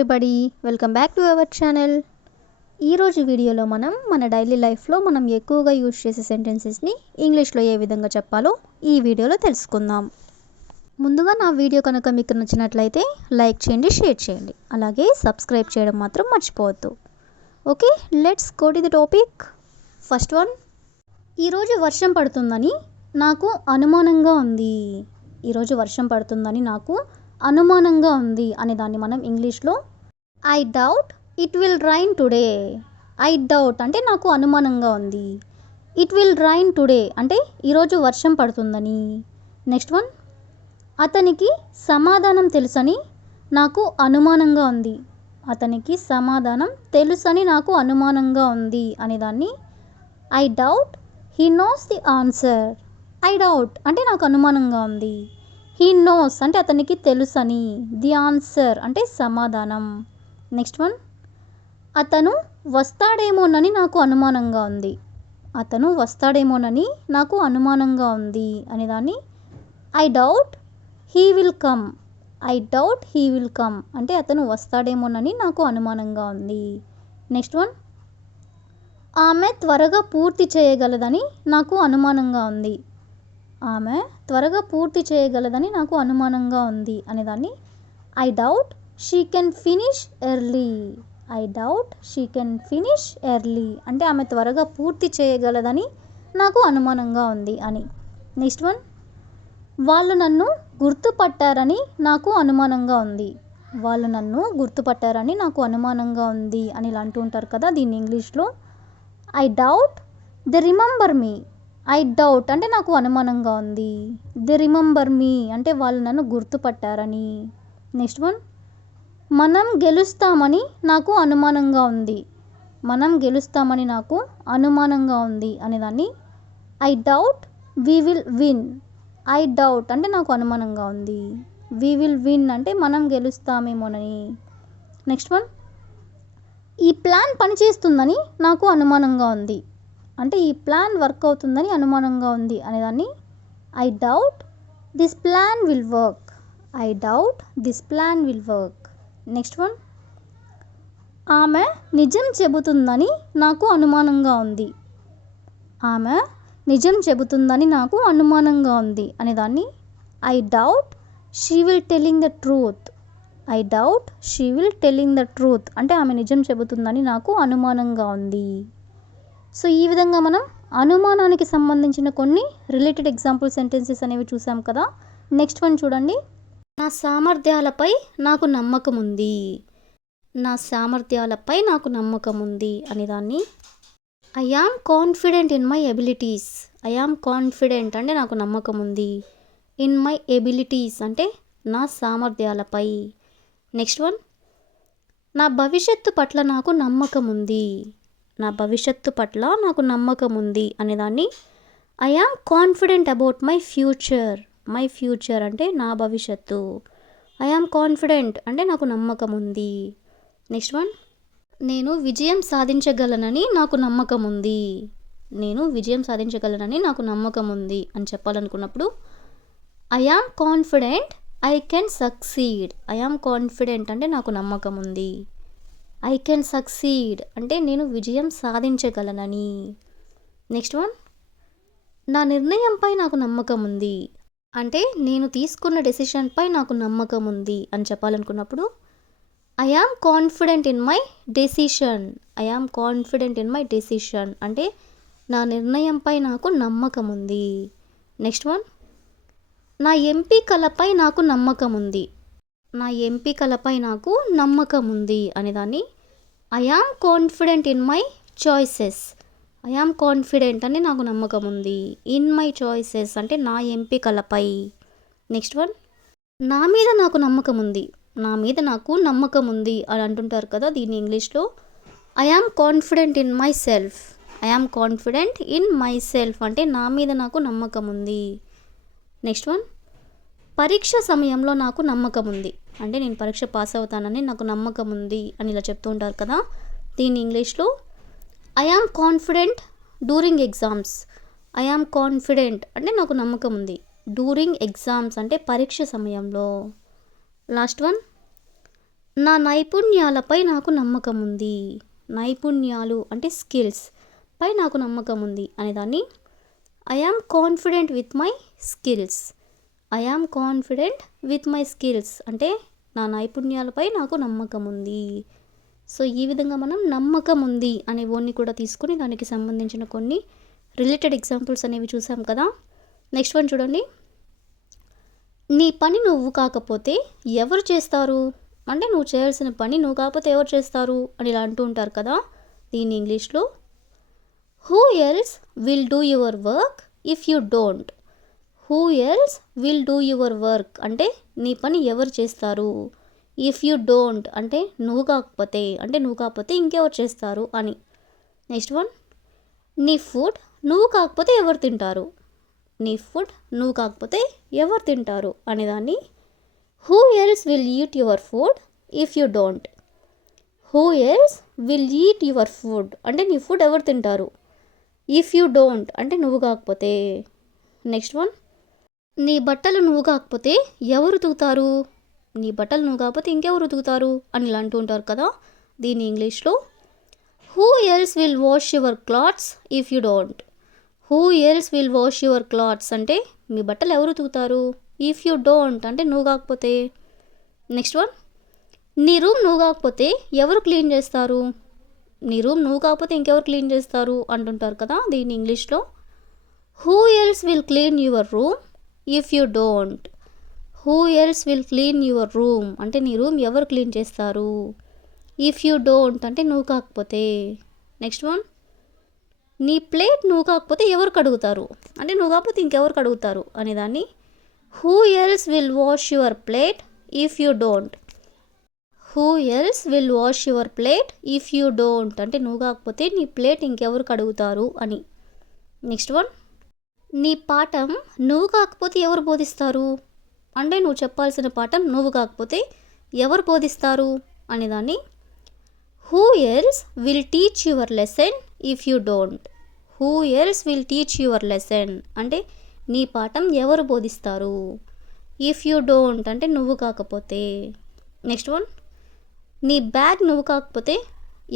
Everybody, welcome back to our channel. ఈరోజు వీడియోలో మన డైలీ లైఫ్లో మనం ఎక్కువగా యూజ్ చేసే సెంటెన్సెస్ని ఇంగ్లీష్లో ఏ విధంగా చెప్పాలో ఈ వీడియోలో తెలుసుకుందాం. ముందుగా నా వీడియో కనుక మీకు నచ్చినట్లయితే లైక్ చేయండి, షేర్ చేయండి, అలాగే సబ్స్క్రైబ్ చేయడం మాత్రం మర్చిపోవద్దు. Okay, let's go to the topic. First one, ఈరోజు వర్షం పడుతుందని నాకు అనుమానంగా ఉంది. ఈరోజు వర్షం పడుతుందని నాకు అనుమానంగా ఉంది అనే దాన్ని మనం ఇంగ్లీష్లో I doubt it will rain today. I doubt అంటే నాకు అనుమానంగా ఉంది. ఇట్ విల్ రైన్ టుడే అంటే ఈరోజు వర్షం పడుతుందని. నెక్స్ట్ వన్, అతనికి సమాధానం తెలుసని నాకు అనుమానంగా ఉంది. అతనికి సమాధానం తెలుసని నాకు అనుమానంగా ఉంది అనేదాన్ని I doubt he knows the answer. I doubt అంటే నాకు అనుమానంగా ఉంది. హీ నోస్ అంటే అతనికి తెలుసని. ది ఆన్సర్ అంటే సమాధానం. నెక్స్ట్ వన్, అతను వస్తాడేమోనని నాకు అనుమానంగా ఉంది. అతను వస్తాడేమోనని నాకు అనుమానంగా ఉంది అనేదాన్ని I doubt he will come. I doubt he will come అంటే అతను వస్తాడేమోనని నాకు అనుమానంగా ఉంది. నెక్స్ట్ వన్, ఆమె త్వరగా పూర్తి చేయగలదని నాకు అనుమానంగా ఉంది. ఆమె త్వరగా పూర్తి చేయగలదని నాకు అనుమానంగా ఉంది అనేదాన్ని I doubt she can finish early. I doubt she can finish early అంటే ఆమె త్వరగా పూర్తి చేయగలదని నాకు అనుమానంగా ఉంది అని. నెక్స్ట్ వన్, వాళ్ళు నన్ను గుర్తుపట్టారని నాకు అనుమానంగా ఉంది. వాళ్ళు నన్ను గుర్తుపట్టారని నాకు అనుమానంగా ఉంది అని ఇలా అంటూ ఉంటారు కదా, దీన్ని ఇంగ్లీష్లో I doubt they remember me. I doubt అంటే నాకు అనుమానంగా ఉంది. దే రిమెంబర్ మీ అంటే వాళ్ళు నన్ను గుర్తుపట్టారని. నెక్స్ట్ వన్, మనం గెలుస్తామని నాకు అనుమానంగా ఉంది. మనం గెలుస్తామని నాకు అనుమానంగా ఉంది అనేదాన్ని I doubt we will win. I doubt అంటే నాకు అనుమానంగా ఉంది. వీ విల్ విన్ అంటే మనం గెలుస్తామేమోనని. నెక్స్ట్ వన్, ఈ ప్లాన్ పనిచేస్తుందని నాకు అనుమానంగా ఉంది. అంటే ఈ ప్లాన్ వర్క్ అవుతుందని అనుమానంగా ఉంది అనేదాన్ని I doubt this plan will work. I doubt this plan will work. Next one, ఆమె నిజం చెబుతుందని నాకు అనుమానంగా ఉంది. ఆమె నిజం చెబుతుందని నాకు అనుమానంగా ఉంది అనేదాన్ని I doubt she will telling the truth. I doubt she will telling the truth అంటే ఆమె నిజం చెబుతుందని నాకు అనుమానంగా ఉంది. సో ఈ విధంగా మనం అనుమానానికి సంబంధించిన కొన్ని రిలేటెడ్ ఎగ్జాంపుల్ సెంటెన్సెస్ అనేవి చూసాం కదా. నెక్స్ట్ వన్ చూడండి, నా సామర్థ్యాలపై నాకు నమ్మకం ఉంది. నా సామర్థ్యాలపై నాకు నమ్మకం ఉంది అనేదాన్ని I am confident in my abilities. I am confident అంటే నాకు నమ్మకం ఉంది. ఇన్ మై ఎబిలిటీస్ అంటే నా సామర్థ్యాలపై. నెక్స్ట్ వన్, నా భవిష్యత్తు పట్ల నాకు నమ్మకం ఉంది. నా భవిష్యత్తు పట్ల నాకు నమ్మకం ఉంది అనేదాన్ని I am confident about my future. My future అంటే నా భవిష్యత్తు. ఐ యామ్ కాన్ఫిడెంట్ అంటే నాకు నమ్మకం ఉంది. నెక్స్ట్ వన్, నేను విజయం సాధించగలనని నాకు నమ్మకం ఉంది. నేను విజయం సాధించగలనని నాకు నమ్మకం ఉంది అని చెప్పాలనుకున్నప్పుడు I am confident I can succeed. I am confident అంటే నాకు నమ్మకం ఉంది. ఐ కెన్ సక్సీడ్ అంటే నేను విజయం సాధించగలనని. నెక్స్ట్ వన్, నా నిర్ణయంపై నాకు నమ్మకం ఉంది. అంటే నేను తీసుకున్న డెసిషన్పై నాకు నమ్మకం ఉంది అని చెప్పాలనుకున్నప్పుడు I am confident in my decision. I am confident in my decision అంటే నా నిర్ణయంపై నాకు నమ్మకం ఉంది. నెక్స్ట్ వన్, నా ఎంపికలపై నాకు నమ్మకం ఉంది. నా ఎంపికలపై నాకు నమ్మకం ఉంది అనేదాన్ని I am confident in my choices. I am confident అంటే నాకు నమ్మకం ఉంది. ఇన్ మై చాయిసెస్ అంటే నా ఎంపికలపై. నెక్స్ట్ వన్, నా మీద నాకు నమ్మకం ఉంది. నా మీద నాకు నమ్మకం ఉంది అని అంటుంటారు కదా, దీన్ని ఇంగ్లీష్లో I am confident in my self. I am confident in my self అంటే నా మీద నాకు నమ్మకం ఉంది. నెక్స్ట్ వన్, పరీక్ష సమయంలో నాకు నమ్మకం ఉంది. అంటే నేను పరీక్ష పాస్ అవుతానని నాకు నమ్మకం ఉంది అని ఇలా చెప్తూ ఉంటారు కదా, దీన్ని ఇంగ్లీష్లో I am confident during exams. I am confident అంటే నాకు నమ్మకం ఉంది. డ్యూరింగ్ ఎగ్జామ్స్ అంటే పరీక్ష సమయంలో. లాస్ట్ వన్, నా నైపుణ్యాలపై నాకు నమ్మకం ఉంది. నైపుణ్యాలు అంటే స్కిల్స్ పై నాకు నమ్మకం ఉంది అనేదాన్ని I am confident with my skills. I am confident with my skills అంటే నా నైపుణ్యాలపై నాకు నమ్మకం ఉంది. సో ఈ విధంగా మనం నమ్మకం ఉంది అనే వర్డ్ని కూడా తీసుకుని దానికి సంబంధించిన కొన్ని రిలేటెడ్ ఎగ్జాంపుల్స్ అనేవి చూసాం కదా. నెక్స్ట్ వన్ చూడండి. నీ పని నువ్వు కాకపోతే ఎవరు చేస్తారు అంటే నువ్వు చేయాల్సిన పని నువ్వు కాకపోతే ఎవరు చేస్తారు అని ఇలా అంటూ ఉంటారు కదా. దీన్ని ఇంగ్లీష్లో who else will do your work if you don't. Who else will do your work అంటే నీ పని ఎవరు చేస్తారు. ఇఫ్ యూ డోంట్ అంటే నువ్వు కాకపోతే ఇంకెవరు చేస్తారు అని. Next one. నీ ఫుడ్ నువ్వు కాకపోతే ఎవరు తింటారు. నీ ఫుడ్ నువ్వు కాకపోతే ఎవరు తింటారు అనేదాన్ని who else will eat your food if you don't. Who else will eat your food అంటే నీ ఫుడ్ ఎవరు తింటారు. ఇఫ్ యూ డోంట్ అంటే నువ్వు కాకపోతే. Next one. నీ బట్టలు నువ్వు కాకపోతే ఎవరు ఉతుకుతారు. నీ బట్టలు నువ్వు కాకపోతే ఇంకెవరు ఉతుకుతారు అని ఇలా అంటూ ఉంటారు కదా. దీని ఇంగ్లీష్లో who else will wash your clothes if you don't. Who else will wash your clothes అంటే మీ బట్టలు ఎవరు ఉతుకుతారు. ఇఫ్ యూ డోంట్ అంటే నువ్వు కాకపోతే. Next one. నీ రూమ్ నువ్వు కాకపోతే ఎవరు క్లీన్ చేస్తారు. నీ రూమ్ నువ్వు కాకపోతే ఇంకెవరు క్లీన్ చేస్తారు అంటుంటారు కదా. దీని ఇంగ్లీష్లో who else will clean your room if you don't. Who else will clean your room అంటే నీ రూమ్ ఎవరు క్లీన్ చేస్తారు. ఇఫ్ యూ డోంట్ అంటే నువ్వు కాకపోతే. Next one. నీ ప్లేట్ నువ్వు కాకపోతే ఎవరు కడుగుతారు అంటే నువ్వు కాకపోతే ఇంకెవరు కడుగుతారు అనేదాన్ని who else will wash your plate if you don't. Who else will wash your plate if you don't అంటే నువ్వు కాకపోతే నీ ప్లేట్ ఇంకెవరు కడుగుతారు అని. Next one. నీ పాఠం నువ్వు కాకపోతే ఎవరు బోధిస్తారు అంటే నువ్వు చెప్పాల్సిన పాఠం నువ్వు కాకపోతే ఎవరు బోధిస్తారు అనేదాన్ని who else will teach your lesson if you don't. Who else will teach your lesson అంటే నీ పాఠం ఎవరు బోధిస్తారు. ఇఫ్ యూ డోంట్ అంటే నువ్వు కాకపోతే. Next one. నీ బ్యాగ్ నువ్వు కాకపోతే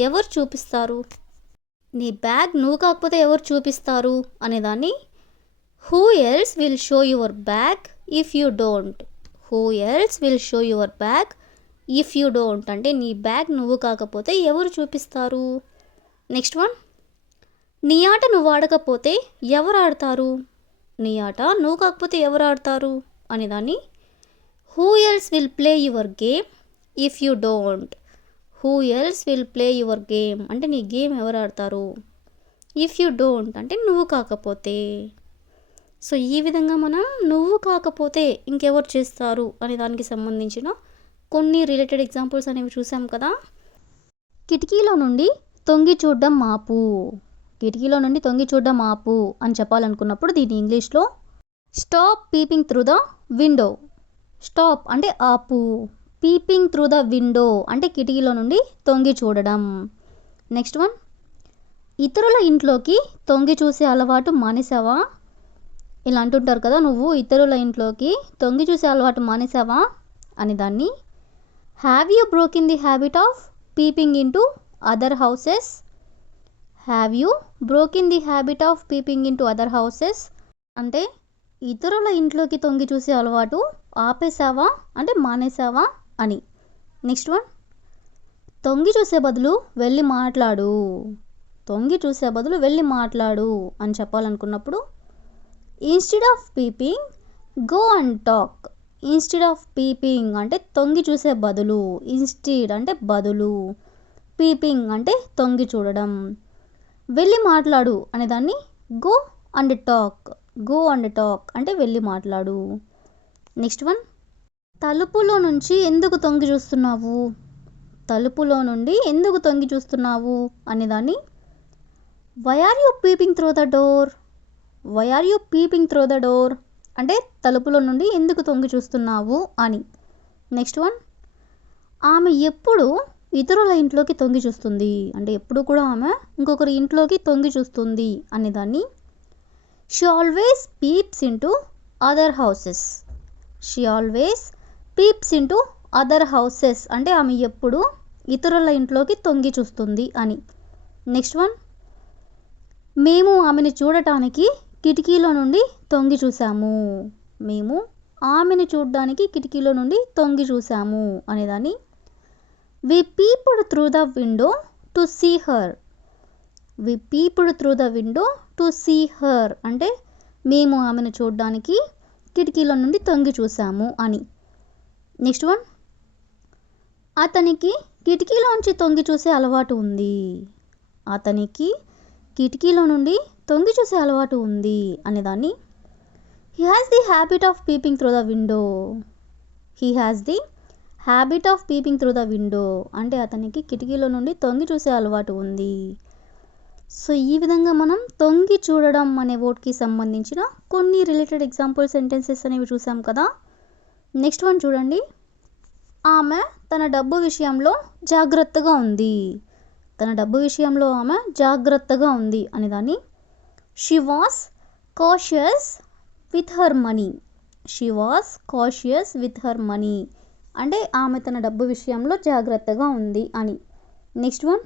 ఎవరు చూపిస్తారు. నీ బ్యాగ్ నువ్వు కాకపోతే ఎవరు చూపిస్తారు అనేదాన్ని who else will show your bag if you don't. Who else will show your bag if you don't అంటే నీ బ్యాగ్ నువ్వు కాకపోతే ఎవరు చూపిస్తారు. Next one. నీ ఆట నువ్వు ఆడకపోతే ఎవరు ఆడతారు. నీ ఆట నువ్వు కాకపోతే ఎవరు ఆడతారు అనేదాన్ని who else will play your game if you don't. Who else will play your game అంటే నీ గేమ్ ఎవరు ఆడతారు. ఇఫ్ యూ డోంట్ అంటే నువ్వు కాకపోతే. సో ఈ విధంగా మనం నువ్వు కాకపోతే ఇంకెవరు చేస్తారు అనే దానికి సంబంధించిన కొన్ని రిలేటెడ్ ఎగ్జాంపుల్స్ అనేవి చూసాం కదా. కిటికీలో నుండి తొంగి చూడడం మాపు. కిటికీలో నుండి తొంగి చూడడం ఆపు అని చెప్పాలనుకున్నప్పుడు దీని ఇంగ్లీష్లో stop peeping through the window. Stop అంటే ఆపు. పీపింగ్ త్రూ ద విండో అంటే కిటికీలో నుండి తొంగి చూడడం. Next one. ఇతరుల ఇంట్లోకి తొంగి చూసే అలవాటు మానేసావా. ఇలా అంటుంటారు కదా, నువ్వు ఇతరుల ఇంట్లోకి తొంగి చూసే అలవాటు మానేసావా అని దాన్ని have you broken the habit of peeping in to other houses. Have you broken the habit of peeping in to other houses అంటే ఇతరుల ఇంట్లోకి తొంగి చూసే అలవాటు ఆపేసావా అంటే మానేసావా అని. Next one. తొంగి చూసే బదులు వెళ్ళి మాట్లాడు. తొంగి చూసే బదులు వెళ్ళి మాట్లాడు అని చెప్పాలనుకున్నప్పుడు instead of peeping go and talk. Instead of peeping అంటే తొంగి చూసే బదులు, ఇన్స్టెడ్ అంటే బదులు, పీపింగ్ అంటే తొంగి చూడడం, వెళ్ళి మాట్లాడు అనేదాన్ని go and talk. Go and talk అంటే వెళ్ళి మాట్లాడు. Next one. తలుపులో నుంచి ఎందుకు తొంగి చూస్తున్నావు. తలుపులో నుండి ఎందుకు తొంగి చూస్తున్నావు అనేదాన్ని why are you peeping through the door. Why are you peeping through the door అంటే తలుపులో నుండి ఎందుకు తొంగి చూస్తున్నావు అని. Next one. ఆమె ఎప్పుడు ఇతరుల ఇంట్లోకి తొంగి చూస్తుంది అంటే ఎప్పుడు కూడా ఆమె ఇంకొకరి ఇంట్లోకి తొంగి చూస్తుంది అనేదాన్ని she always peeps into other houses. She always peeps into other houses అంటే ఆమె ఎప్పుడు ఇతరుల ఇంట్లోకి తొంగి చూస్తుంది అని. నెక్స్ట్ వన్, మేము ఆమెను చూడటానికి కిటికీలో నుండి తొంగి చూసాము. మేము ఆమెను చూడడానికి కిటికీలో నుండి తొంగి చూసాము అనేదాన్ని. We peeped through the window to see her. We peeped through the window to see her అంటే మేము ఆమెను చూడడానికి కిటికీలో నుండి తొంగి చూసాము అని. నెక్స్ట్ వన్, అతనికి కిటికీలోంచి తొంగి చూసే అలవాటు ఉంది. అతనికి కిటికీలో నుండి తొంగి చూసే అలవాటు ఉంది అనేదాన్ని. He has the habit of peeping through the window. He has the habit of peeping through the window అంటే అతనికి కిటికీలో నుండి తొంగి చూసే అలవాటు ఉంది. సో ఈ విధంగా మనం తొంగి చూడడం అనే వర్డ్కి సంబంధించిన కొన్ని రిలేటెడ్ ఎగ్జాంపుల్ సెంటెన్సెస్ అనేవి చూసాం కదా. నెక్స్ట్ వన్ చూడండి. ఆమె తన డబ్బు విషయంలో జాగ్రత్తగా ఉంది. తన డబ్బు విషయంలో ఆమె జాగ్రత్తగా ఉంది అనేదాన్ని. She was cautious with her money. She was cautious with her money అంటే ఆమె తన డబ్బు విషయంలో జాగ్రత్తగా ఉంది అని. నెక్స్ట్ వన్,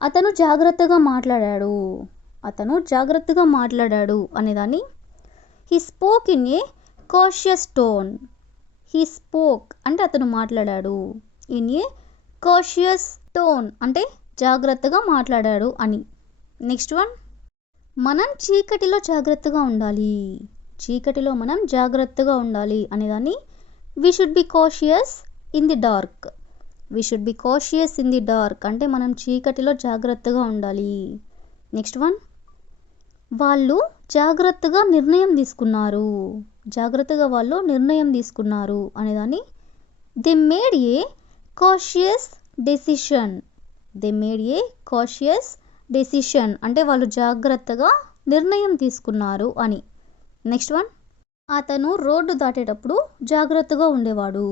అతను జాగ్రత్తగా మాట్లాడాడు. అతను జాగ్రత్తగా మాట్లాడాడు అనేదాన్ని. He spoke in a cautious tone. He spoke అంటే అతను మాట్లాడాడు. ఇన్ ఏ కాషియస్ టోన్ అంటే జాగ్రత్తగా మాట్లాడాడు అని. నెక్స్ట్ వన్, మనం చీకటిలో జాగ్రత్తగా ఉండాలి. చీకటిలో మనం జాగ్రత్తగా ఉండాలి అనేదాన్ని. We should be cautious in the dark. We should be cautious in the dark అంటే మనం చీకటిలో జాగ్రత్తగా ఉండాలి. నెక్స్ట్ వన్, వాళ్ళు జాగ్రత్తగా నిర్ణయం తీసుకున్నారు. జాగ్రత్తగా వాళ్ళు నిర్ణయం తీసుకున్నారు అనేదాన్ని. They made A cautious decision. They made A cautious decision అంటే వాళ్ళు జాగ్రత్తగా నిర్ణయం తీసుకున్నారు అని. నెక్స్ట్ వన్, అతను రోడ్డు దాటేటప్పుడు జాగ్రత్తగా ఉండేవాడు.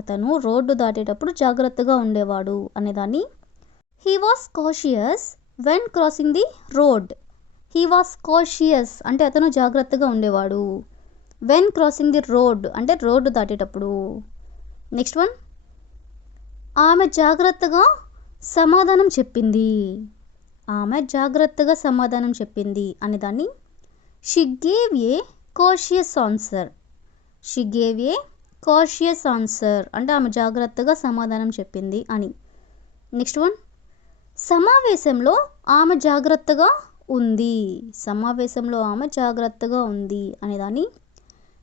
అతను రోడ్డు దాటేటప్పుడు జాగ్రత్తగా ఉండేవాడు అనేదాన్ని. He was cautious when crossing the road. He was cautious అంటే అతను జాగ్రత్తగా ఉండేవాడు. వెన్ క్రాసింగ్ ది రోడ్ అంటే రోడ్డు దాటేటప్పుడు. నెక్స్ట్ వన్, ఆమె జాగ్రత్తగా సమాధానం చెప్పింది. ఆమె జాగ్రత్తగా సమాధానం చెప్పింది అనేదాన్ని. She gave a cautious answer. She gave a cautious answer అంటే ఆమె జాగ్రత్తగా సమాధానం చెప్పింది అని. నెక్స్ట్ వన్, సమావేశంలో ఆమె జాగ్రత్తగా ఉంది. సమావేశంలో ఆమె జాగ్రత్తగా ఉంది అనేదాన్ని.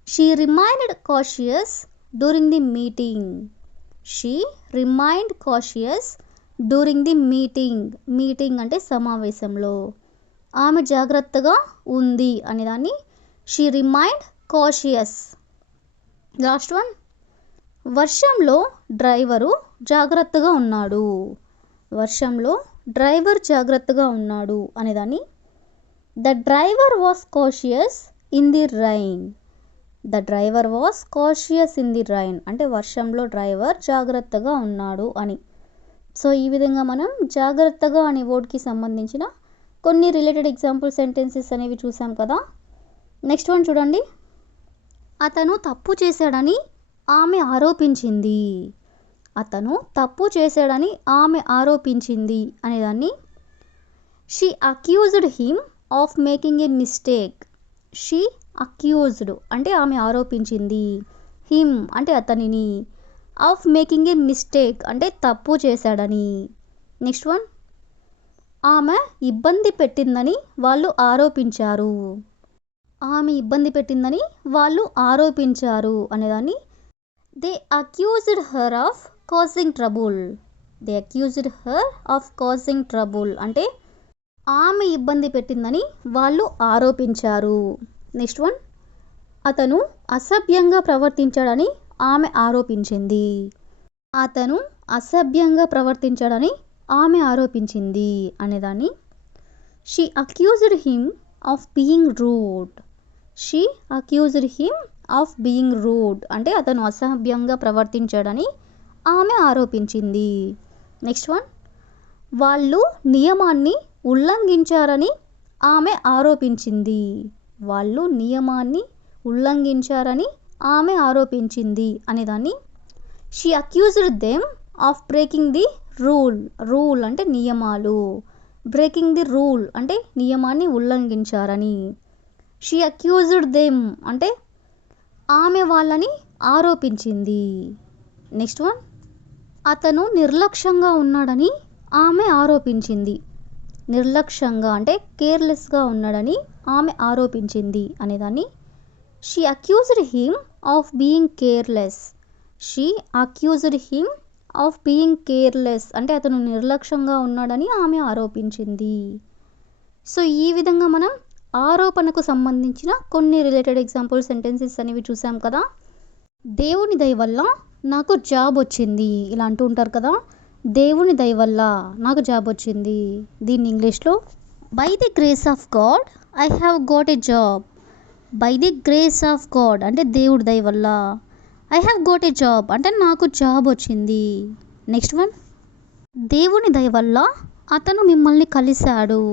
She remained cautious during the meeting. She remained cautious during the meeting. Meeting అంటే సమావేశంలో. ఆమె జాగ్రత్తగా ఉంది అనేదాన్ని. She remained cautious. Last one, వర్షంలో డ్రైవరు జాగ్రత్తగా ఉన్నాడు. వర్షంలో డ్రైవర్ జాగ్రత్తగా ఉన్నాడు అనేదాన్ని. The driver was cautious in the rain. The driver was cautious in the rain అంటే వర్షంలో డ్రైవర్ జాగ్రత్తగా ఉన్నాడు అని. సో ఈ విధంగా మనం జాగ్రత్తగా అనే వర్డ్కి సంబంధించిన కొన్ని రిలేటెడ్ ఎగ్జాంపుల్ సెంటెన్సెస్ అనేవి చూసాం కదా. నెక్స్ట్ వన్ చూడండి. అతను తప్పు చేశాడని ఆమె ఆరోపించింది. అతను తప్పు చేశాడని ఆమె ఆరోపించింది అనేదాన్ని. She accused him of making a mistake. She accused అంటే ఆమె ఆరోపించింది. హిమ్ అంటే అతనిని. ఆఫ్ మేకింగ్ ఏ మిస్టేక్ అంటే తప్పు చేశాడని. నెక్స్ట్ వన్, ఆమె ఇబ్బంది పెట్టిందని వాళ్ళు ఆరోపించారు. ఆమె ఇబ్బంది పెట్టిందని వాళ్ళు ఆరోపించారు అనేదాన్ని. They accused her of causing trouble. They accused her of causing trouble అంటే ఆమె ఇబ్బంది పెట్టిందని వాళ్ళు ఆరోపించారు. నెక్స్ట్ వన్, అతను అసభ్యంగా ప్రవర్తించాడని ఆమె ఆరోపించింది. అతను అసభ్యంగా ప్రవర్తించాడని ఆమె ఆరోపించింది అనేదాన్ని. She accused him of being rude. She accused him of being rude అంటే అతను అసభ్యంగా ప్రవర్తించాడని ఆమె ఆరోపించింది. నెక్స్ట్ వన్, వాళ్ళు నియమాన్ని ఉల్లంఘించారని ఆమె ఆరోపించింది. వాళ్ళు నియమాన్ని ఉల్లంఘించారని ఆమె ఆరోపించింది అనేదాన్ని. She accused them of breaking the rule అంటే నియమాలు, బ్రేకింగ్ ది రూల్ అంటే నియమాన్ని ఉల్లంఘించారని. షీ అక్యూజ్డ్ దెమ్ అంటే ఆమె వాళ్ళని ఆరోపించింది. నెక్స్ట్ వన్, అతను నిర్లక్ష్యంగా ఉన్నాడని ఆమె ఆరోపించింది. నిర్లక్ష్యంగా అంటే కేర్లెస్గా ఉన్నాడని ఆమె ఆరోపించింది అనేదాన్ని she accused him of being careless. She accused him of being careless అంటే అతను నిర్లక్ష్యంగా ఉన్నాడని ఆమె ఆరోపించింది. సో ఈ విధంగా మనం ఆరోపణకు సంబంధించిన కొన్ని రిలేటెడ్ ఎగ్జాంపుల్ సెంటెన్సెస్ అనేవి చూసాం కదా. దేవుని దయ వల్ల నాకు జాబ్ వచ్చింది ఇలా అంటూ ఉంటారు కదా. దేవుని దయ వల్ల నాకు జాబ్ వచ్చింది. దీన్ని ఇంగ్లీష్లో by the grace of God I have got a job. By the grace of God అంటే దేవుడి దయ వల్ల, I have got a job అంటే నాకు జాబ్ వచ్చింది. నెక్స్ట్ వన్, దేవుని దయ వల్ల అతను మిమ్మల్ని కలిశాడు.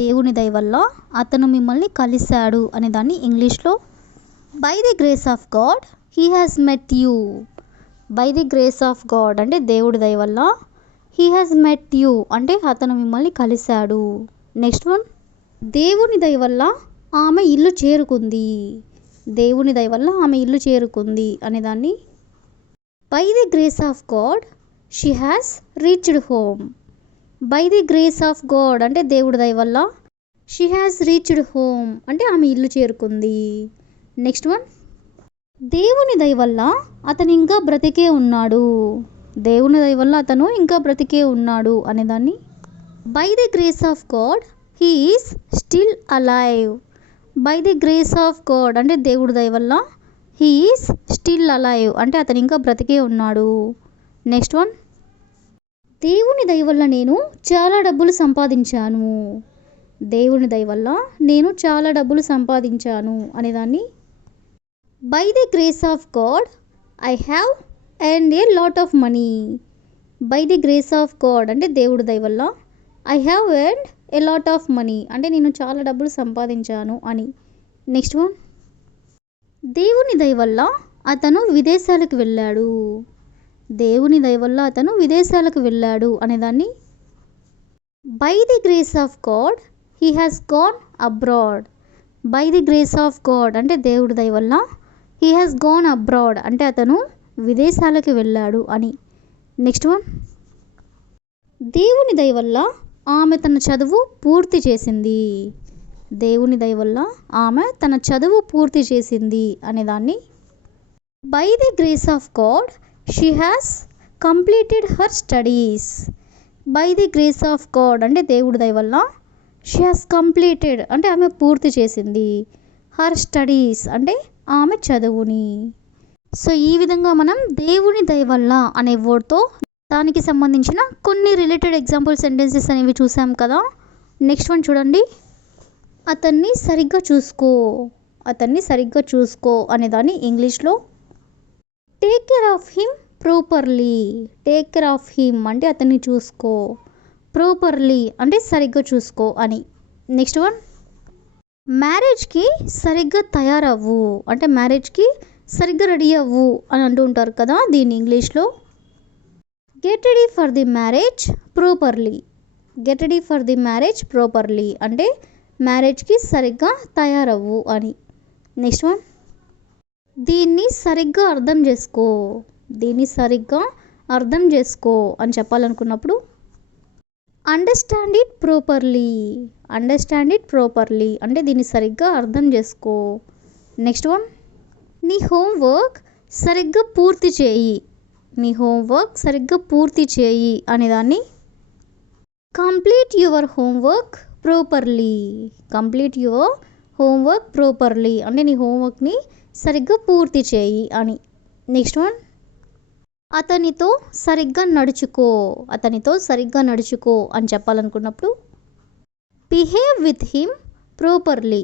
దేవుని దయ వల్ల అతను మిమ్మల్ని కలిశాడు అనే దాన్ని ఇంగ్లీష్లో by the grace of God he has met you. By the grace of God అంటే దేవుడి దయ వల్ల, హీ హ్యాస్ మెట్ యూ అంటే అతను మిమ్మల్ని కలిశాడు. నెక్స్ట్ వన్, దేవుని దయ వల్ల ఆమె ఇల్లు చేరుకుంది. దేవుని దయ వల్ల ఆమె ఇల్లు చేరుకుంది అనేదాన్ని by the grace of God she has reached home. By the grace of God అంటే దేవుడి దయ వల్ల, షీ హ్యాస్ రీచ్డ్ హోమ్ అంటే ఆమె ఇల్లు చేరుకుంది. నెక్స్ట్ వన్, దేవుని దయ వల్ల అతను ఇంకా బ్రతికే ఉన్నాడు. దేవుని దయ వల్ల అతను ఇంకా బ్రతికే ఉన్నాడు అనేదాన్ని by the grace of God he is still alive. By the grace of God అంటే దేవుడి దయ వల్ల, హీ ఈస్ స్టిల్ అలైవ్ అంటే అతను ఇంకా బ్రతికే ఉన్నాడు. నెక్స్ట్ వన్, దేవుని దయ వల్ల నేను చాలా డబ్బులు సంపాదించాను. దేవుని దయ వల్ల నేను చాలా డబ్బులు సంపాదించాను అనేదాన్ని by the grace of God I have earned a lot of money. By the grace of God అంటే దేవుడి దయ వల్ల, I have earned a lot of money అంటే నేను చాలా డబ్బులు సంపాదించాను అని. నెక్స్ట్ వన్, దేవుని దయ వల్ల అతను విదేశాలకు వెళ్ళాడు. దేవుని దయ వల్ల అతను విదేశాలకు వెళ్ళాడు అనేదాన్ని by the grace of God he has gone abroad. By the grace of God అంటే దేవుడి దయ వల్ల, హీ హ్యాస్ గాన్ అబ్రాడ్ అంటే అతను విదేశాలకు వెళ్ళాడు అని. నెక్స్ట్ వన్, దేవుని దయ వల్ల ఆమె తన చదువు పూర్తి చేసింది. దేవుని దయ వల్ల ఆమె తన చదువు పూర్తి చేసింది అనేదాన్ని by the grace of God she has completed her studies. By the grace of God అంటే దేవుడి దయ వల్ల, షీ హ్యాస్ కంప్లీటెడ్ అంటే ఆమె పూర్తి చేసింది, హర్ స్టడీస్ అంటే ఆమె చదువుని. సో ఈ విధంగా మనం దేవుని దయ వల్ల అనే వర్డ్తో దానికి సంబంధించిన కొన్ని రిలేటెడ్ ఎగ్జాంపుల్ సెంటెన్సెస్ అనేవి చూసాం కదా. నెక్స్ట్ వన్ చూడండి, అతన్ని సరిగ్గా చూసుకో. అతన్ని సరిగ్గా చూసుకో అనేదాన్ని ఇంగ్లీష్లో take care of him properly. Take care of him అంటే అతన్ని చూసుకో, ప్రాపర్లీ అంటే సరిగ్గా చూసుకో అని. నెక్స్ట్ వన్, మ్యారేజ్కి సరిగ్గా తయారవ్వు అంటే మ్యారేజ్కి సరిగ్గా రెడీ అవ్వు అని అంటూ ఉంటారు కదా. దీన్ని ఇంగ్లీష్లో get ready for the marriage properly. Get ready for the marriage properly అంటే మ్యారేజ్కి సరిగ్గా తయారవ్వు అని. నెక్స్ట్ వన్, దీన్ని సరిగ్గా అర్థం చేసుకో. దీన్ని సరిగ్గా అర్థం చేసుకో అని చెప్పాలనుకున్నప్పుడు understand it properly. Understand it properly అంటే దీన్ని సరిగ్గా అర్థం చేసుకో. నెక్స్ట్ వన్, నీ హోంవర్క్ సరిగ్గా పూర్తి చేయి. నీ హోంవర్క్ సరిగ్గా పూర్తి చేయి అనేదాన్ని complete your homework properly. Complete your homework properly అంటే నీ హోంవర్క్ని సరిగ్గా పూర్తి చేయి అని. నెక్స్ట్ వన్, అతనితో సరిగ్గా నడుచుకో. అతనితో సరిగ్గా నడుచుకో అని చెప్పాలనుకున్నప్పుడు behave with him properly.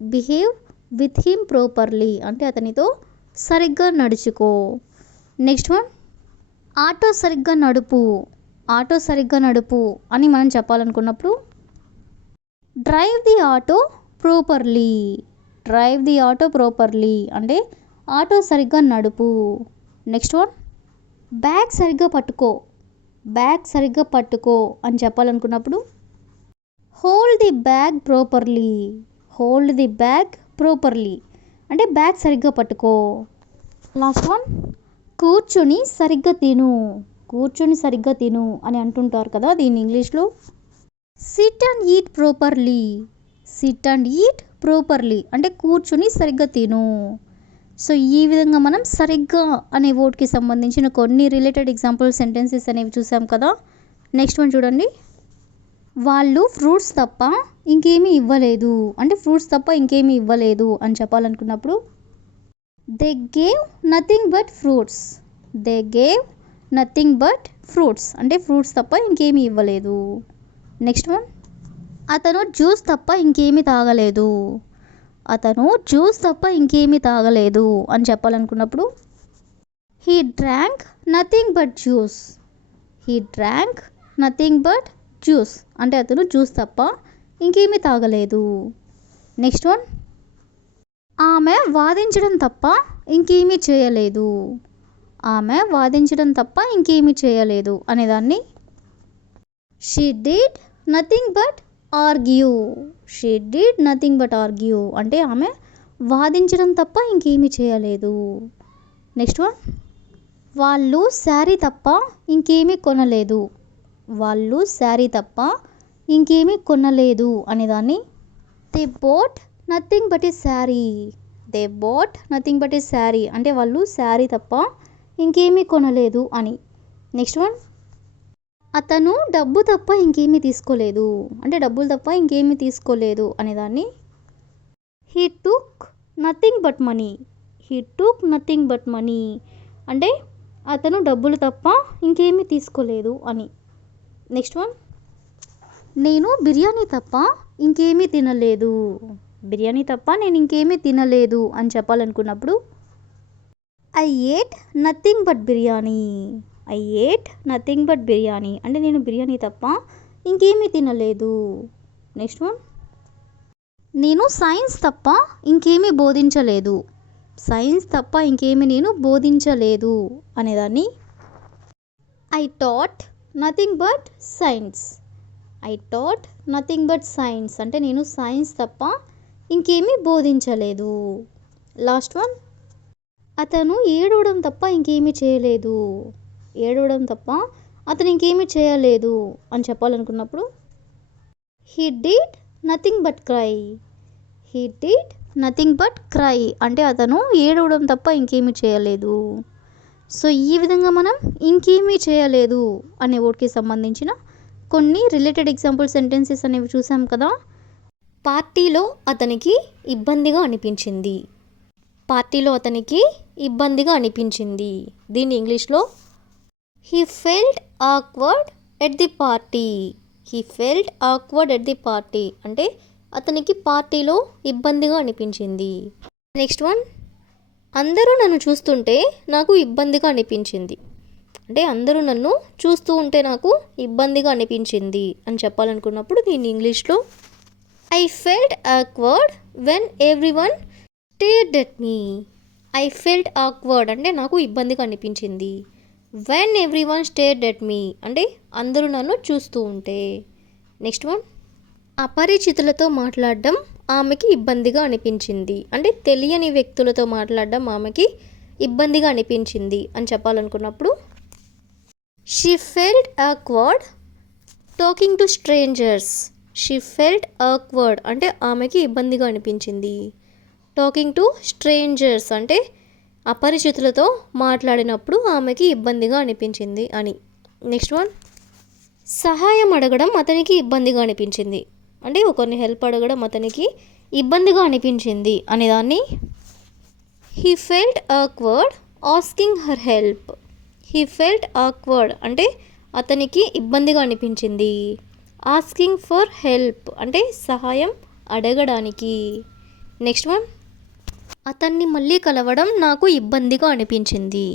Behave with him properly అంటే అతనితో సరిగ్గా నడుచుకో. నెక్స్ట్ వన్, ఆటో సరిగ్గా నడుపు. ఆటో సరిగ్గా నడుపు అని మనం చెప్పాలనుకున్నప్పుడు drive the auto properly. Drive the auto properly అంటే ఆటో సరిగ్గా నడుపు. నెక్స్ట్ వన్, బ్యాగ్ సరిగ్గా పట్టుకో, బ్యాగ్ సరిగ్గా పట్టుకో అని చెప్పాలనుకున్నప్పుడు hold the bag properly, hold the bag properly అంటే బ్యాగ్ సరిగ్గా పట్టుకో. లాస్ట్ వన్, కూర్చొని సరిగ్గా తిను, కూర్చొని సరిగ్గా తిను అని అంటుంటారు కదా, దీన్ని ఇంగ్లీష్లో SIT and eat properly, SIT and eat properly అంటే కూర్చొని సరిగ్గా తిను. సో ఈ విధంగా మనం సరిగ్గా అనే వర్డ్కి సంబంధించిన కొన్ని రిలేటెడ్ ఎగ్జాంపుల్ సెంటెన్సెస్ అనేవి చూసాం కదా. నెక్స్ట్ వన్ చూడండి, వాళ్ళు ఫ్రూట్స్ తప్ప ఇంకేమీ ఇవ్వలేదు అంటే ఫ్రూట్స్ తప్ప ఇంకేమీ ఇవ్వలేదు అని చెప్పాలనుకున్నప్పుడు they gave nothing but fruits, they gave nothing but fruits అంటే ఫ్రూట్స్ తప్ప ఇంకేమీ ఇవ్వలేదు. నెక్స్ట్ వన్, అతను జ్యూస్ తప్ప ఇంకేమీ తాగలేదు, అతను జ్యూస్ తప్ప ఇంకేమీ తాగలేదు అని చెప్పాలనుకున్నప్పుడు he drank nothing but juice, he drank nothing but juice అంటే అతను జ్యూస్ తప్ప ఇంకేమీ తాగలేదు. నెక్స్ట్ వన్, ఆమె వాదించడం తప్ప ఇంకేమీ చేయలేదు, ఆమె వాదించడం తప్ప ఇంకేమీ చేయలేదు అనేదాన్ని she did nothing but argue, she did nothing but argue అంటే ఆమె వాదించడం తప్ప ఇంకేమీ చేయలేదు. నెక్స్ట్ వన్, వాళ్ళు శారీ తప్ప ఇంకేమీ కొనలేదు, వాళ్ళు శారీ తప్ప ఇంకేమీ కొనలేదు అనేదాన్ని they bought nothing but a sari, they bought nothing but a sari అంటే వాళ్ళు శారీ తప్ప ఇంకేమీ కొనలేదు అని. నెక్స్ట్ వన్, అతను డబ్బు తప్ప ఇంకేమీ తీసుకోలేదు అంటే డబ్బులు తప్ప ఇంకేమీ తీసుకోలేదు అనేదాన్ని he took nothing but money, he took nothing but money అంటే అతను డబ్బులు తప్ప ఇంకేమీ తీసుకోలేదు అని. నెక్స్ట్ వన్, నేను బిర్యానీ తప్ప ఇంకేమీ తినలేదు, బిర్యానీ తప్ప నేను ఇంకేమీ తినలేదు అని చెప్పాలనుకున్నప్పుడు I ate nothing but biryani, I ate nothing but biryani అంటే నేను బిర్యానీ తప్ప ఇంకేమీ తినలేదు. నెక్స్ట్ వన్, నేను సైన్స్ తప్ప ఇంకేమీ బోధించలేదు, సైన్స్ తప్ప ఇంకేమీ నేను బోధించలేదు అనేదాన్ని I taught nothing but science, I taught nothing but science అంటే నేను సైన్స్ తప్ప ఇంకేమీ బోధించలేదు. లాస్ట్ వన్, అతను ఏడవడం తప్ప ఇంకేమీ చేయలేదు, ఏడవడం తప్ప అతను ఇంకేమీ చేయలేదు అని చెప్పాలనుకున్నప్పుడు he did nothing but cry, he did nothing but cry అంటే అతను ఏడవడం తప్ప ఇంకేమీ చేయలేదు. సో ఈ విధంగా మనం ఇంకేమీ చేయలేదు అనే వర్డ్కి సంబంధించిన కొన్ని రిలేటెడ్ ఎగ్జాంపుల్ సెంటెన్సెస్ అనేవి చూసాం కదా. పార్టీలో అతనికి ఇబ్బందిగా అనిపించింది, పార్టీలో అతనికి ఇబ్బందిగా అనిపించింది దీన్ని ఇంగ్లీష్లో he felt awkward at the party, he felt awkward at the party అంటే అతనికి పార్టీలో ఇబ్బందిగా అనిపించింది. నెక్స్ట్ వన్, అందరూ నన్ను చూస్తుంటే నాకు ఇబ్బందిగా అనిపించింది అంటే అందరూ నన్ను చూస్తూ ఉంటే నాకు ఇబ్బందిగా అనిపించింది అని చెప్పాలనుకున్నప్పుడు దీన్ని ఇంగ్లీష్లో I felt awkward when everyone stirred at me, I felt awkward అంటే నాకు ఇబ్బందిగా అనిపించింది when everyone stirred at me అంటే అందరూ నన్ను చూస్తూ ఉంటే. నెక్స్ట్ వన్, అపరిచితులతో మాట్లాడడం ఆమెకి ఇబ్బందిగా అనిపించింది అంటే తెలియని వ్యక్తులతో మాట్లాడడం ఆమెకి ఇబ్బందిగా అనిపించింది అని చెప్పాలనుకున్నప్పుడు she felt awkward talking to strangers, she felt awkward అంటే ఆమెకి ఇబ్బందిగా అనిపించింది టాకింగ్ టు స్ట్రేంజర్స్ అంటే అపరిచితులతో మాట్లాడినప్పుడు ఆమెకి ఇబ్బందిగా అనిపించింది అని. నెక్స్ట్ వన్, సహాయం అడగడం అతనికి ఇబ్బందిగా అనిపించింది అంటే ఒకరిని హెల్ప్ అడగడం అతనికి ఇబ్బందిగా అనిపించింది అనేదాన్ని he felt awkward asking her help, he felt awkward అంటే అతనికి ఇబ్బందిగా అనిపించింది ఆస్కింగ్ ఫర్ హెల్ప్ అంటే సహాయం అడగడానికి. నెక్స్ట్ వన్, అతన్ని మళ్ళీ కలవడం నాకు ఇబ్బందిగా అనిపించింది,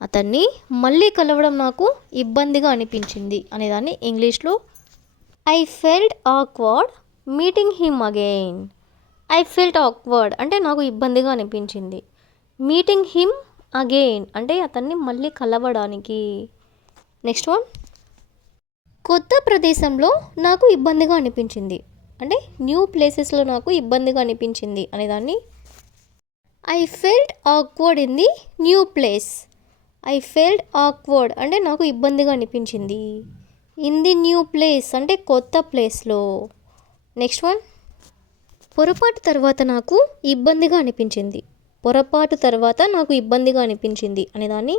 అతన్ని మళ్ళీ కలవడం నాకు ఇబ్బందిగా అనిపించింది అనేదాన్ని ఇంగ్లీష్లో I felt awkward meeting him again, I felt awkward అంటే నాకు ఇబ్బందిగా అనిపించింది మీటింగ్ హిమ్ అగైన్ అంటే అతన్ని మళ్ళీ కలవడానికి. నెక్స్ట్ వన్, కొత్త ప్రదేశంలో నాకు ఇబ్బందిగా అనిపించింది అంటే న్యూ ప్లేసెస్లో నాకు ఇబ్బందిగా అనిపించింది అనేదాన్ని I felt awkward in the new place. I felt awkward అంటే నాకు ఇబ్బందిగా అనిపించింది. ఇన్ ది న్యూ ప్లేస్ అంటే కొత్త ప్లేస్లో. నెక్స్ట్ వన్, పొరపాటు తర్వాత నాకు ఇబ్బందిగా అనిపించింది. పొరపాటు తర్వాత నాకు ఇబ్బందిగా అనిపించింది అనేదాన్ని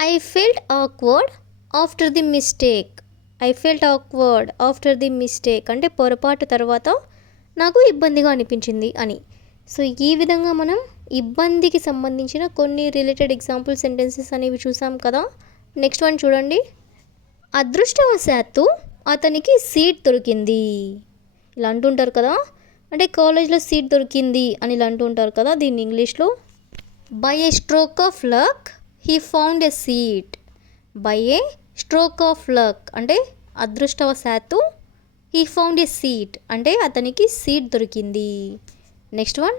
I felt awkward after the mistake. I felt awkward after the mistake అంటే పొరపాటు తర్వాత నాకు ఇబ్బందిగా అనిపించింది అని. సో ఈ విధంగా మనం ఇబ్బందికి సంబంధించిన కొన్ని రిలేటెడ్ ఎగ్జాంపుల్ సెంటెన్సెస్ అనేవి చూసాం కదా. నెక్స్ట్ వన్ చూడండి, అదృష్టవశాత్తు అతనికి సీట్ దొరికింది. ఇలా అంటుంటారు కదా, అంటే కాలేజ్లో సీట్ దొరికింది అని ఇలా అంటుంటారు కదా. దీన్ని ఇంగ్లీష్లో by A stroke of luck he found a seat. By A stroke of luck అంటే అదృష్టవశాత్తు హీ ఫౌండ్ ఎ సీట్ అంటే అతనికి సీట్ దొరికింది. నెక్స్ట్ వన్,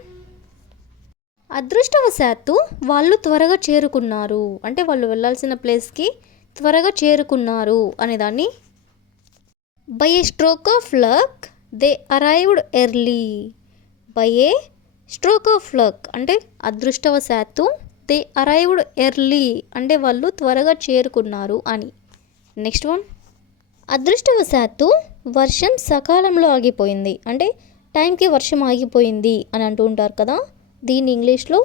అదృష్టవశాత్తు వాళ్ళు త్వరగా చేరుకున్నారు అంటే వాళ్ళు వెళ్ళాల్సిన ప్లేస్కి త్వరగా చేరుకున్నారు అనేదాన్ని by A stroke of luck they arrived early. By A stroke of luck అంటే అదృష్టవశాత్తు దే అరైవ్డ్ ఎర్లీ అంటే వాళ్ళు త్వరగా చేరుకున్నారు అని. నెక్స్ట్ వన్, అదృష్టవశాత్తు వర్షం సకాలంలో ఆగిపోయింది అంటే టైంకి వర్షం ఆగిపోయింది అని అంటూ ఉంటారు కదా. దీన్ని ఇంగ్లీష్లో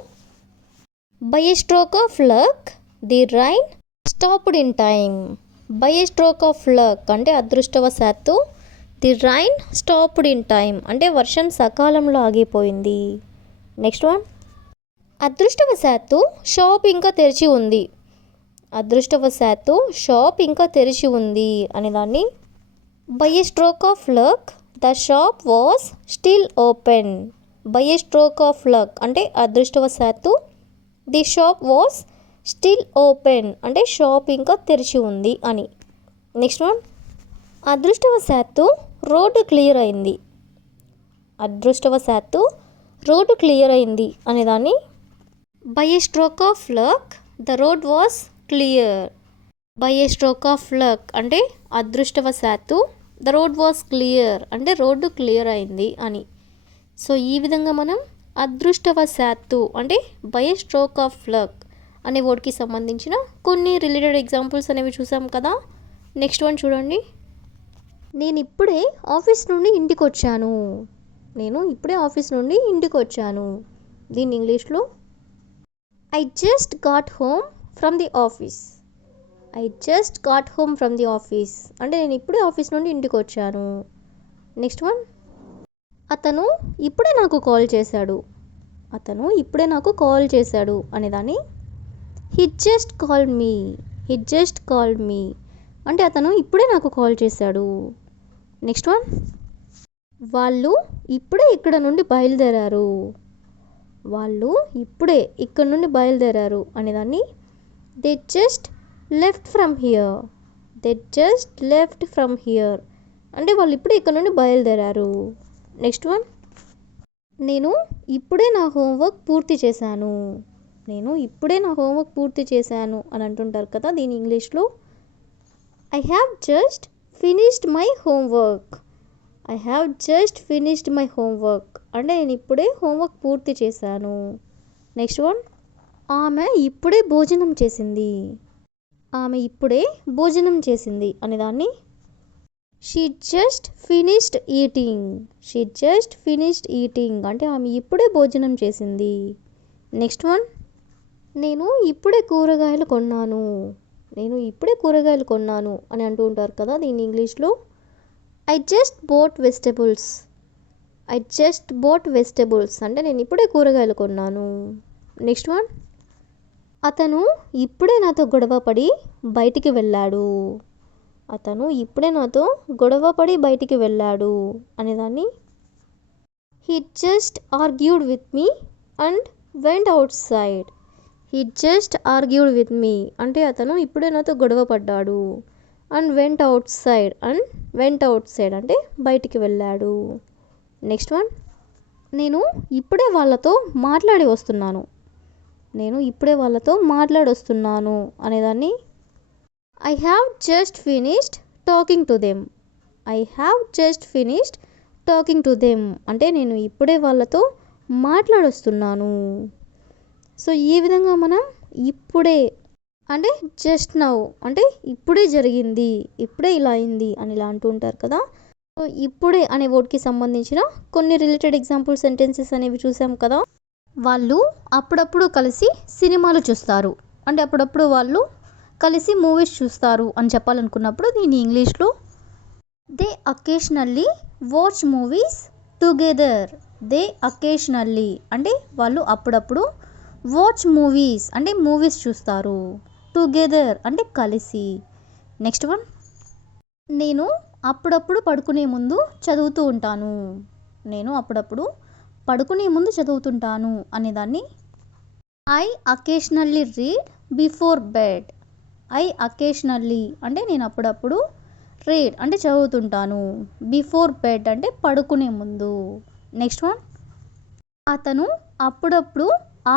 by A stroke of luck the rain stopped in time. By A stroke of luck అంటే అదృష్టవశాత్తు the rain stopped in time అంటే వర్షం సకాలంలో ఆగిపోయింది. నెక్స్ట్ వన్, అదృష్టవశాత్తు షాప్ ఇంకా తెరిచి ఉంది. అదృష్టవశాత్తు షాప్ ఇంకా తెరిచి ఉంది అనేదాన్ని by A stroke of luck the shop was still open. By A stroke of luck అంటే అదృష్టవశాత్తు the shop was still open అంటే షాప్ ఇంకా తెరిచి ఉంది అని. నెక్స్ట్ వన్, అదృష్టవశాత్తు రోడ్డు క్లియర్ అయింది. అదృష్టవశాత్తు రోడ్డు క్లియర్ అయింది అనేదాన్ని by A stroke of luck the road was clear. By A stroke of luck అంటే అదృష్టవశాత్తు ద రోడ్ వాస్ క్లియర్ అంటే రోడ్డు క్లియర్ అయింది అని. సో ఈ విధంగా మనం అదృష్టవశాత్తు అంటే by A stroke of luck అనే వర్డ్కి సంబంధించిన కొన్ని రిలేటెడ్ ఎగ్జాంపుల్స్ అనేవి చూసాం కదా. నెక్స్ట్ వన్ చూడండి, నేను ఇప్పుడే ఆఫీస్ నుండి ఇంటికి వచ్చాను. నేను ఇప్పుడే ఆఫీస్ నుండి ఇంటికి వచ్చాను. దీన్ని ఇంగ్లీష్లో I just got home from the office. I just got home from the office అంటే నేను ఇప్పుడే ఆఫీస్ నుండి ఇంటికి వచ్చాను. నెక్స్ట్ వన్, అతను ఇప్పుడే నాకు కాల్ చేశాడు. అతను ఇప్పుడే నాకు కాల్ చేశాడు అనేదాన్ని he just called me. He just called me అంటే అతను ఇప్పుడే నాకు కాల్ చేశాడు. నెక్స్ట్ వన్, వాళ్ళు ఇప్పుడే ఇక్కడ నుండి బయలుదేరారు. వాళ్ళు ఇప్పుడే ఇక్కడ నుండి బయలుదేరారు అనేదాన్ని they just left from here. They just left from here అంటే వాళ్ళు ఇప్పుడే ఇక్కడ నుండి బయలుదేరారు. నెక్స్ట్ వన్, నేను ఇప్పుడే నా హోంవర్క్ పూర్తి చేశాను. నేను ఇప్పుడే నా హోంవర్క్ పూర్తి చేశాను అని అంటుంటారు కదా. దీని ఇంగ్లీష్లో I have just finished my homework. I have just finished my homework అంటే నేను ఇప్పుడే హోంవర్క్ పూర్తి చేశాను. నెక్స్ట్ వన్, ఆమె ఇప్పుడే భోజనం చేసింది. ఆమె ఇప్పుడే భోజనం చేసింది అనేదాన్ని she just finished eating. She just finished eating అంటే ఆమె ఇప్పుడే భోజనం చేసింది. నెక్స్ట్ వన్, నేను ఇప్పుడే కూరగాయలు కొన్నాను. నేను ఇప్పుడే కూరగాయలు కొన్నాను అని అంటూ ఉంటారు కదా. దీన్ని ఇంగ్లీష్లో I just boat vegetables. I just boat vegetables అంటే నేను ఇప్పుడే కూరగాయలు కొన్నాను. నెక్స్ట్ వన్, అతను ఇప్పుడే నాతో గొడవపడి బయటికి వెళ్ళాడు. అతను ఇప్పుడే నాతో గొడవపడి బయటికి వెళ్ళాడు అనేదాన్ని he just argued with me and went అవుట్ సైడ్. He just argued with me అంటే అతను ఇప్పుడే నాతో గొడవ పడ్డాడు. అండ్ వెంట్ అవుట్ సైడ్ అంటే బయటికి వెళ్ళాడు. నెక్స్ట్ వన్, నేను ఇప్పుడే వాళ్ళతో మాట్లాడి వస్తున్నాను. నేను ఇప్పుడే వాళ్ళతో మాట్లాడొస్తున్నాను అనేదాన్ని I have just finished talking to them. I have just finished talking to them అంటే నేను ఇప్పుడే వాళ్ళతో మాట్లాడొస్తున్నాను. సో ఈ విధంగా మనం ఇప్పుడే అంటే జస్ట్ నౌ అంటే ఇప్పుడే జరిగింది, ఇప్పుడే ఇలా అయింది అని ఇలా అంటూ ఉంటారు కదా. సో ఇప్పుడే అనే వర్డ్కి సంబంధించిన కొన్ని రిలేటెడ్ ఎగ్జాంపుల్ సెంటెన్సెస్ అనేవి చూసాం కదా. వాళ్ళు అప్పుడప్పుడు కలిసి సినిమాలు చూస్తారు అంటే అప్పుడప్పుడు వాళ్ళు కలిసి మూవీస్ చూస్తారు అని చెప్పాలనుకున్నప్పుడు దీన్ని ఇంగ్లీష్లో they occasionally watch movies together. They occasionally అంటే వాళ్ళు అప్పుడప్పుడు వాచ్ మూవీస్ అంటే మూవీస్ చూస్తారు. టుగెదర్ అంటే కలిసి. నెక్స్ట్ వన్, నేను అప్పుడప్పుడు పడుకునే ముందు చదువుతూ ఉంటాను. నేను అప్పుడప్పుడు పడుకునే ముందు చదువుతుంటాను అనేదాన్ని I occasionally read before bed. I occasionally అంటే నేను అప్పుడప్పుడు రీడ్ అంటే చదువుతుంటాను. బిఫోర్ బెడ్ అంటే పడుకునే ముందు. నెక్స్ట్ వన్, అతను అప్పుడప్పుడు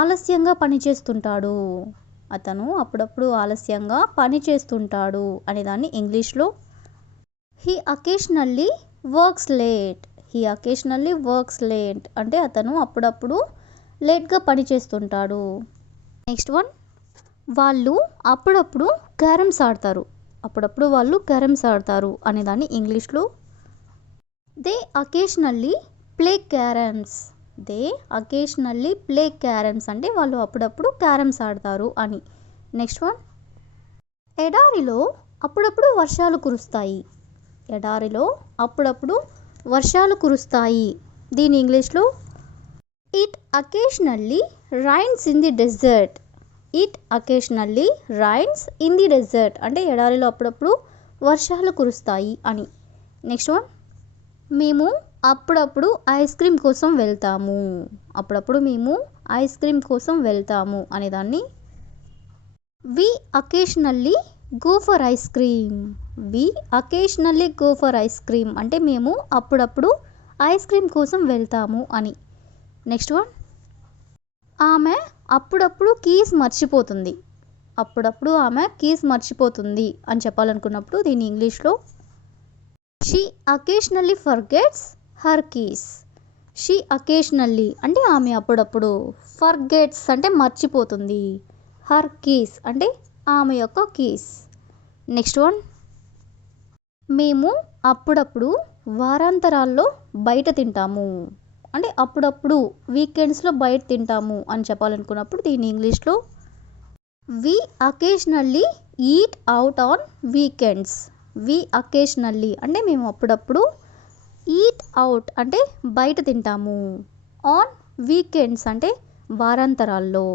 ఆలస్యంగా పనిచేస్తుంటాడు. అతను అప్పుడప్పుడు ఆలస్యంగా పని చేస్తుంటాడు అనేదాన్ని ఇంగ్లీష్లో he occasionally works late. He occasionally works late అంటే అతను అప్పుడప్పుడు లేట్గా పని చేస్తుంటాడు. నెక్స్ట్ వన్, వాళ్ళు అప్పుడప్పుడు క్యారమ్స్ ఆడతారు. అప్పుడప్పుడు వాళ్ళు క్యారమ్స్ ఆడతారు అనేదాన్ని ఇంగ్లీష్లో they occasionally play carroms. They occasionally play carroms అంటే వాళ్ళు అప్పుడప్పుడు క్యారమ్స్ ఆడతారు అని. నెక్స్ట్ వన్, ఎడారిలో అప్పుడప్పుడు వర్షాలు కురుస్తాయి. ఎడారిలో అప్పుడప్పుడు వర్షాలు కురుస్తాయి. దీని ఇంగ్లీష్లో it occasionally rains in the desert. It occasionally rains in the desert అంటే ఎడారిలో అప్పుడప్పుడు వర్షాలు కురుస్తాయి అని. నెక్స్ట్ వన్, మేము అప్పుడప్పుడు ఐస్ క్రీమ్ కోసం వెళ్తాము. అప్పుడప్పుడు మేము ఐస్ క్రీమ్ కోసం వెళ్తాము అనేదాన్ని we occasionally go for ice cream. We occasionally go for ice cream అంటే మేము అప్పుడప్పుడు ఐస్ క్రీమ్ కోసం వెళ్తాము అని. నెక్స్ట్ వన్, ఆమె అప్పుడప్పుడు కీస్ మర్చిపోతుంది. అప్పుడప్పుడు ఆమె కీస్ మర్చిపోతుంది అని చెప్పాలనుకున్నప్పుడు దీని ఇంగ్లీష్లో she occasionally forgets her keys. She occasionally అంటే ఆమె అప్పుడప్పుడు, ఫర్గెట్స్ అంటే మర్చిపోతుంది, హర్ కీస్ అంటే ఆమె యొక్క కీస్. నెక్స్ట్ వన్, మేము అప్పుడప్పుడు వారాంతరాల్లో బయట తింటాము. అంటే అప్పుడప్పుడు వీకెండ్స్లో బయట తింటాము అని చెప్పాలనుకున్నప్పుడు దీని ఇంగ్లీష్లో we occasionally eat out on weekends. We occasionally అంటే మేము అప్పుడప్పుడు ఈట్ అవుట్ అంటే బయట తింటాము. ఆన్ వీకెండ్స్ అంటే వారాంతరాల్లో.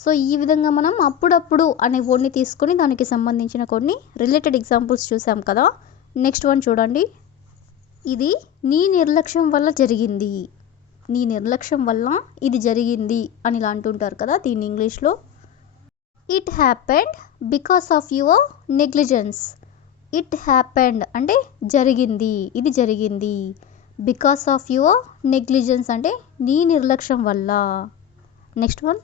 సో ఈ విధంగా మనం అప్పుడప్పుడు అనే వర్డ్ని తీసుకొని దానికి సంబంధించిన కొన్ని రిలేటెడ్ ఎగ్జాంపుల్స్ చూసాం కదా. నెక్స్ట్ వన్ చూడండి, ఇది నీ నిర్లక్ష్యం వల్ల జరిగింది. నీ నిర్లక్ష్యం వల్ల ఇది జరిగింది అని ఇలా అంటుంటారు కదా. దీన్ని ఇంగ్లీష్లో it happened because of your negligence. It happened అంటే జరిగింది, ఇది జరిగింది. బికాస్ ఆఫ్ యువర్ నెగ్లిజెన్స్ అంటే నీ నిర్లక్ష్యం వల్ల. నెక్స్ట్ వన్,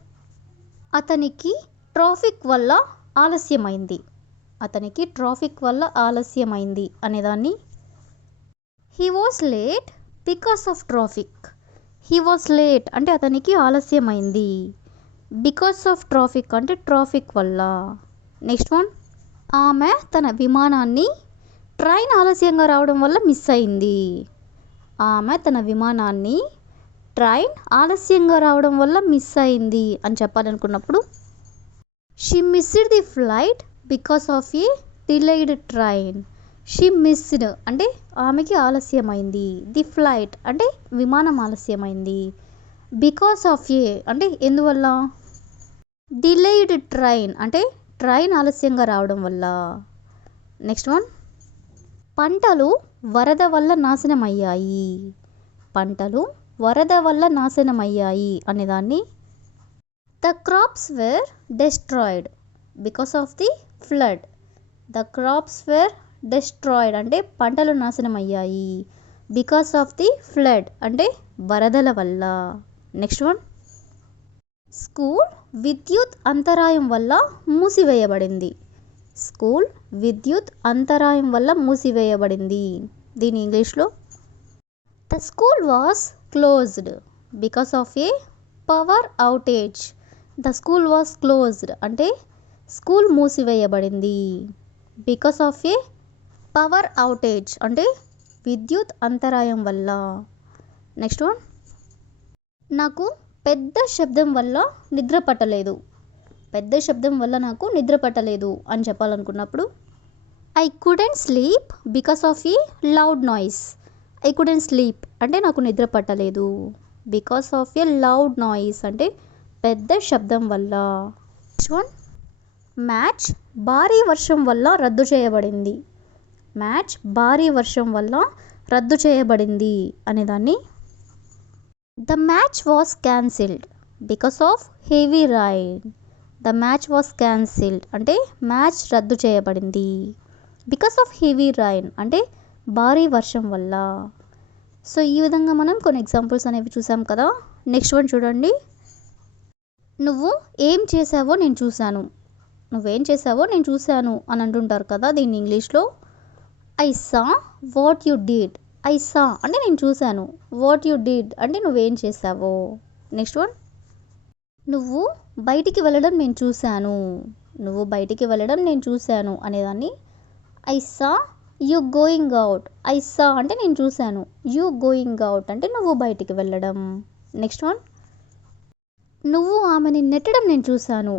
అతనికి ట్రాఫిక్ వల్ల ఆలస్యమైంది. అతనికి ట్రాఫిక్ వల్ల ఆలస్యమైంది అనేదాన్ని he was late because of traffic. He was late అంటే అతనికి ఆలస్యమైంది. బికాస్ ఆఫ్ ట్రాఫిక్ అంటే ట్రాఫిక్ వల్ల. నెక్స్ట్ వన్, ఆమె తన విమానాన్ని ట్రైన్ ఆలస్యంగా రావడం వల్ల మిస్ అయింది. ఆమె తన విమానాన్ని ట్రైన్ ఆలస్యంగా రావడం వల్ల మిస్ అయింది అని చెప్పాలనుకున్నప్పుడు she missed the flight because of a delayed train. She missed అంటే ఆమెకి ఆలస్యమైంది. ది ఫ్లైట్ అంటే విమానం ఆలస్యమైంది. బికాస్ ఆఫ్ ఏ అంటే ఎందువల్ల, డిలేడ్ ట్రైన్ అంటే ట్రైన్ ఆలస్యంగా రావడం వల్ల. నెక్స్ట్ వన్, పంటలు వరద వల్ల నాశనమయ్యాయి. పంటలు వరద వల్ల నాశనమయ్యాయి అనేదాన్ని the crops were destroyed because of the flood. The crops were destroyed అంటే పంటలు నాశనం అయ్యాయి. బికాస్ ఆఫ్ ది ఫ్లడ్ అంటే వరదల వల్ల. నెక్స్ట్ వన్, స్కూల్ విద్యుత్ అంతరాయం వల్ల మూసివేయబడింది. స్కూల్ విద్యుత్ అంతరాయం వల్ల మూసివేయబడింది. దీని ఇంగ్లీష్లో the school was closed because of A power outage. The school was closed అంటే స్కూల్ మూసివేయబడింది. Because of A power outage అంటే విద్యుత్ అంతరాయం వల్ల. నెక్స్ట్ వన్, నాకు పెద్ద శబ్దం వల్ల నిద్ర పట్టలేదు. పెద్ద శబ్దం వల్ల నాకు నిద్ర పట్టలేదు అని చెప్పాలనుకున్నప్పుడు I couldn't sleep because of a loud noise. I couldn't sleep అంటే నాకు నిద్ర పట్టలేదు. Because of a loud noise అంటే పెద్ద శబ్దం వల్ల. నెక్స్ట్ వన్, మ్యాచ్ భారీ వర్షం వల్ల రద్దు చేయబడింది. మ్యాచ్ భారీ వర్షం వల్ల రద్దు చేయబడింది అనేదాన్ని the match was cancelled because of heavy rain. The match was cancelled అంటే మ్యాచ్ రద్దు చేయబడింది. బికాస్ ఆఫ్ హెవీ రైన్ అంటే భారీ వర్షం వల్ల. సో ఈ విధంగా మనం కొన్ని ఎగ్జాంపుల్స్ అనేవి చూసాం కదా. నెక్స్ట్ వన్ చూడండి. నువ్వు ఏం చేసావో నేను చూశాను. నువ్వేం చేసావో నేను చూశాను అని అంటుంటారు కదా. దీన్ని ఇంగ్లీష్లో I saw what you did. I saw అంటే నేను చూశాను. వాట్ యు డిడ్ అంటే నువ్వేం చేసావో. నెక్స్ట్ వన్, నువ్వు బయటికి వెళ్ళడం నేను చూశాను. నువ్వు బయటికి వెళ్ళడం నేను చూశాను అనేదాన్ని I saw you going out. I saw అంటే నేను చూశాను. యు గోయింగ్ అవుట్ అంటే నువ్వు బయటికి వెళ్ళడం. నెక్స్ట్ వన్, నువ్వు ఆమెని నెట్టడం నేను చూశాను.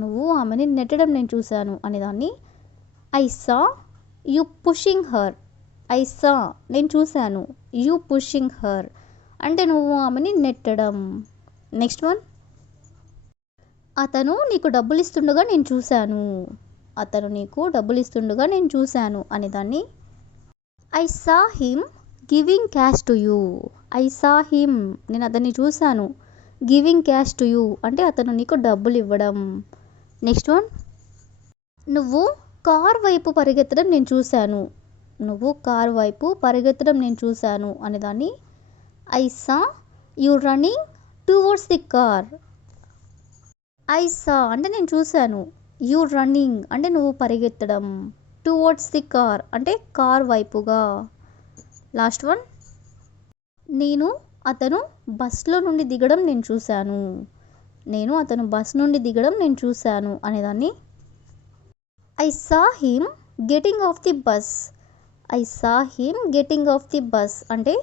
నువ్వు ఆమెని నెట్టడం నేను చూశాను అనేదాన్ని I saw you pushing her. I saw నేను చూశాను. యు పుషింగ్ హర్ అంటే నువ్వు ఆమెని నెట్టడం. నెక్స్ట్ వన్, అతను నీకు డబ్బులు ఇస్తుండగా నేను చూశాను. అతను నీకు డబ్బులు ఇస్తుండగా నేను చూశాను అనేదాన్ని I saw him giving cash to you. I saw him నేను అతన్ని చూశాను. గివింగ్ క్యాష్ టు యూ అంటే అతను నీకు డబ్బులు ఇవ్వడం. నెక్స్ట్ వన్, నువ్వు కార్ వైపు పరిగెత్తడం నేను చూశాను. నువ్వు కార్ వైపు పరిగెత్తడం నేను చూశాను అనేదాన్ని I saw you running towards the car. I saw అంటే నేను చూశాను. యూ రన్నింగ్ అంటే నువ్వు పరిగెత్తడం. టువర్డ్స్ ది కార్ అంటే కార్ వైపుగా. లాస్ట్ వన్, నేను అతను బస్లో నుండి దిగడం నేను చూశాను. నేను అతను బస్ నుండి దిగడం నేను చూశాను అనేదాన్ని I saw him getting of the bus. I saw him getting of the bus అంటే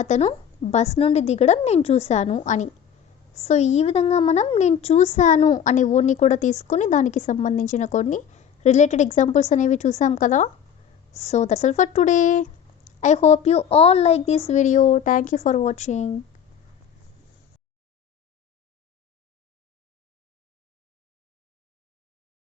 అతను బస్ నుండి దిగడం నేను చూశాను అని. సో ఈ విధంగా మనం నేను చూశాను అనే వర్డ్ని కూడా తీసుకుని దానికి సంబంధించిన కొన్ని రిలేటెడ్ ఎగ్జాంపుల్స్ అనేవి చూసాం కదా. So that's all for today. I hope you all like this video. Thank you for watching.